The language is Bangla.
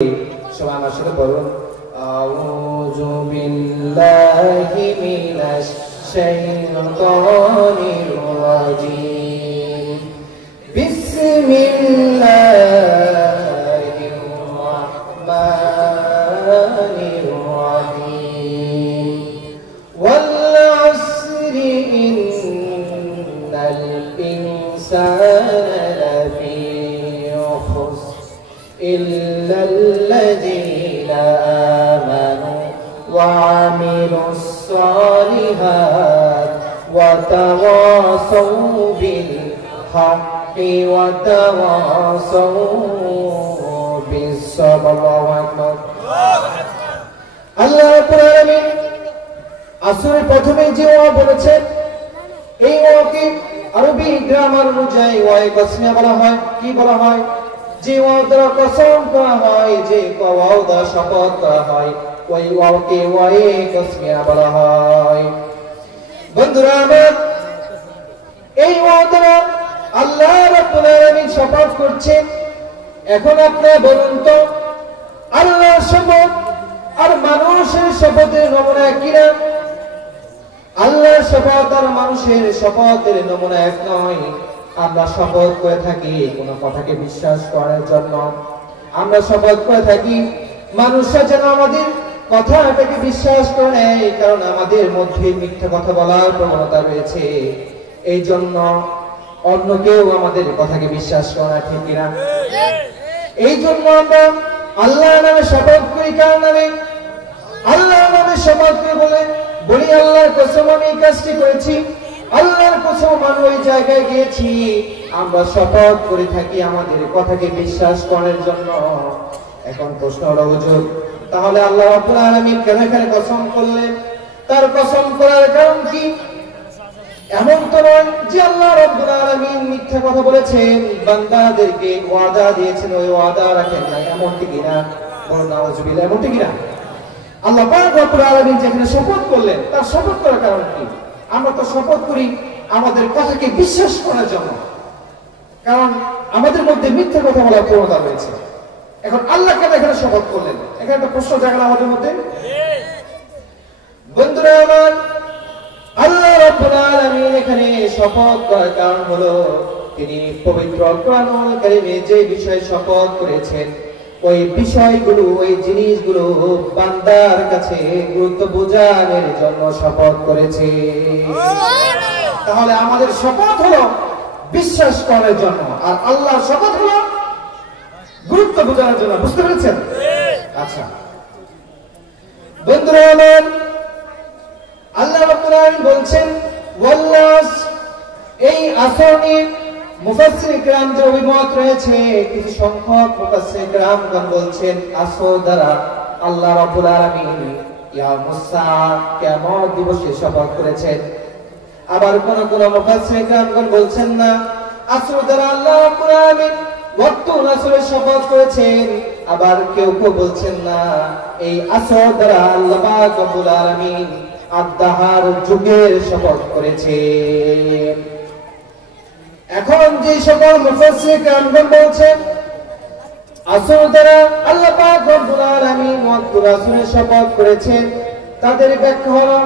সবাই আমার সাথে বলুন আউযু বিল্লাহি মিনাশ শাইতানির রাজিম বিসমিল্লাহির রাহমানির রাহিম ওয়াল আসরি ইন্নাল ইনসানা লাফি খুসর إلا الذين آمنوا وعملوا الصالحات وتواصوا بالحق وتواصوا بالصبر. الله أكبر. আল্লাহ রাব্বুল আলামিন আসরের প্রথমে যে ওয়া বলেছেন এই ওয়াকে আরবি গ্রামার অনুযায়ী ওয়ায়ে কসমিয়া বলা হয়। কি বলা হয়? যে ওয়াও দ্বারা কসম করা হয়, যে ওয়াও দ্বারা শপথ করা হয়, ওই ওয়াওকে ওয়ায়ে কসমিয়া বলা হয়। বন্ধুরা আমার, এই ওয়াও দ্বারা আল্লাহ রাব্বুল আলামিন শপথ করছেন। এখন আপনারা বলুন তো, আল্লাহর শপথ আর মানুষের শপথের নমুনা কি না? আল্লাহর শপথ আর মানুষের শপথের নমুনা এক নয়। আমরা শপথ করে থাকি কোন কথাকে বিশ্বাস করার জন্য, আমরা শপথ করে থাকি মানুষরা যেন আমাদের কথাটাকে বিশ্বাস করে, কারণ আমাদের মধ্যে মিথ্যা কথা বলার প্রবণতা রয়েছে। এই জন্য অন্য কেউ আমাদের কথাকে বিশ্বাস করে না, ঠিক কিনা? এই জন্য আমরা আল্লাহর নামে শপথ করি। কার নামে? আল্লাহর নামে শপথ করে বলি আল্লাহর কসম আমি এই কাজটি করেছি, আল্লাহর কসম আমি ওই জায়গায় গিয়েছি। আমরা শপথ করে থাকি আমাদের কথাকে বিশ্বাস করার জন্য। এখন প্রশ্ন হলো, হুজুর তাহলে আল্লাহ রাব্বুল আলামিন কেন এখানে কসম করলেন? তার কসম করার কারণ কি? এমন তো নয় যে আল্লাহ রাব্বুল আলামিন মিথ্যা কথা বলেছেন, বান্দাদেরকে ওয়াদা দিয়েছেন ওই ওয়াদা রাখেন না, এমনটি কিনা? বলুন নাউযুবিল্লাহ, এমনটি কিনা? আল্লাহ পাক রব্বুল আলামিন যেখানে শপথ করলেন, তার শপথ করার কারণ কি? আমরা তো শপথ করি আমাদের কথাকে বিশ্বাস করার জন্য, কারণ আমাদের মধ্যে মিথ্যা কথা বলার প্রবণতা রয়েছে। এখন আল্লাহ কেন এখানে শপথ করলেন? এখানে একটা প্রশ্ন জাগলো আমাদের মধ্যে। বন্ধুরা আমার, আল্লাহ রাব্বুল আলামিন এখানে শপথ করার কারণ হলো তিনি পবিত্র কোরআনুল কারীমে যে বিষয়ে শপথ করেছেন, ওই বিষয়গুলো ওই জিনিসগুলো বান্দার কাছে গুরুত্ব বোঝানোর জন্য শপথ করেছে। তাহলে আমাদের শপথ হলো বিশ্বাস করার জন্য, আর আল্লাহর শপথ হলো গুরুত্ব বোঝানোর জন্য। বুঝতে পেরেছেন? আচ্ছা বন্ধুরা আমার, আল্লাহ রাব্বুল আলামিন বলছেন ওয়াল্লাস, এই আসর নিয়ে মুফাসসির কিরামদের অভিমত রয়েছে। কিছু সংখ্যক মুফাসসির কিরামগণ বলছেন আসর দ্বারা আল্লাহ রাব্বুল আলামিন ইয়াউমুস সাআহ, কিয়ামত দিবসে শপথ করেছেন। আবার কোন কোন মুফাসসির কিরামগণ বলছেন না, আসর দ্বারা আল্লাহ রাব্বুল আলামিন ওয়াক্তুল আসরের শপথ করেছেন। আবার কেউ কেউ বলছেন না, এই আসর দ্বারা আল্লাহ পাক রব্বুল আলামিন আদ-দাহার যুগের শপথ করেছেন। এখন যে সকল মুফাসসির কিরামগণ বলছেন আসর দ্বারা আল্লাহ পাক রব্বুল আলামিন ওয়াক্তুল আসরের শপথ করেছেন, তাদের ব্যাখ্যা হলো